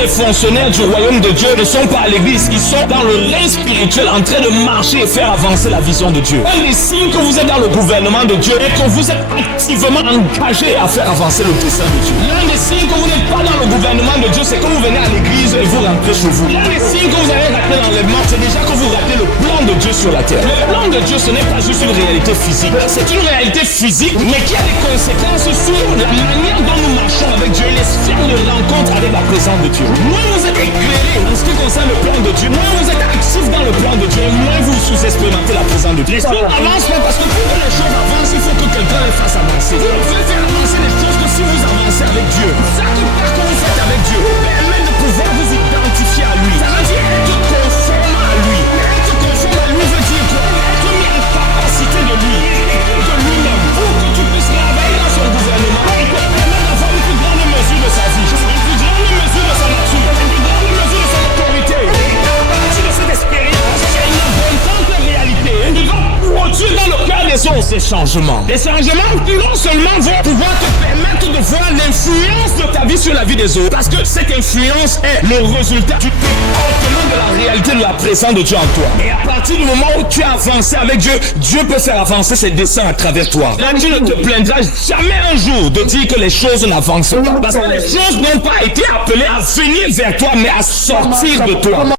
les fonctionnaires du royaume de Dieu ne sont pas à l'église, ils sont dans le règne spirituel en train de marcher et faire avancer la vision de Dieu. Un des signes que vous êtes dans le gouvernement de Dieu est que vous êtes activement engagé à faire avancer le dessein de Dieu. L'un des signes que vous n'êtes pas dans le gouvernement de Dieu, c'est que vous venez à l'église et vous rentrez chez vous. L'un des signes que vous avez raté l'enlèvement, c'est déjà que vous ratez le plan de Dieu sur la terre. Le plan de Dieu, ce n'est pas juste une réalité physique. C'est une réalité physique, mais qui a des conséquences sur la manière dont nous marchons avec Dieu, les sphères de rencontre avec la présence de Dieu. Moins vous êtes éclairés en ce qui concerne le plan de Dieu, moins vous êtes actifs dans le plan de Dieu, moins vous sous-expérimentez la présence de Dieu. Les choses avancent pas parce que pour que les choses avancent, il faut que quelqu'un les fasse avancer. Vous ne pouvez faire avancer les choses que si vous avancez avec Dieu. Chaque pas que vous faites avec Dieu permet de pouvoir vous identifier à lui. Ça veut dire être conforme à lui. Être conforme à lui veut dire quoi? Être mis en capacité de lui, de lui-même, pour que tu puisses travailler dans son gouvernement. Il peut permettre d'avoir une plus grande mesure de sa vie, une plus grande mesure de sa nature, une plus grande mesure de son autorité. À partir de cette expérience, il y a une abondante réalité. Il va produire dans le cœur des hommes ces changements. Des changements qui non seulement vont pouvoir te permettre de voir l'influence de ta vie sur la vie des autres, parce que cette influence est le résultat du comportement de la réalité de la présence de Dieu en toi. Et à partir du moment où tu as avancé avec Dieu, Dieu peut faire avancer ses desseins à travers toi. Là, tu ne te plaindras jamais un jour de dire que les choses n'avancent pas, parce que les choses n'ont pas été appelées à venir vers toi, mais à sortir de toi.